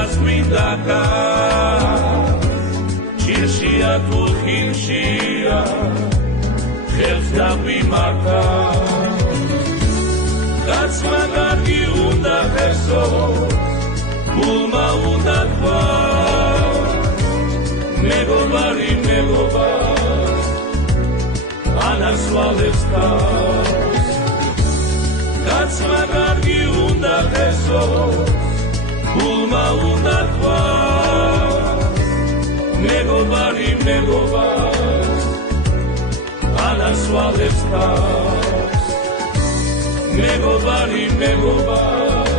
ყველას მინდაკა ჭირშია თუ ხილშია ხელს დაგვიმართა კაცმა კარგი უნდა ხერსო გულმა უნდა თქვა მეგობარი მეგობარს ანასვალებს თავს კაცმა კარგი უნდა ხერსო გულმა უნდა თქვა მეგობარი მეგობარს ანასვალებს თავს მეგობარი მეგობარს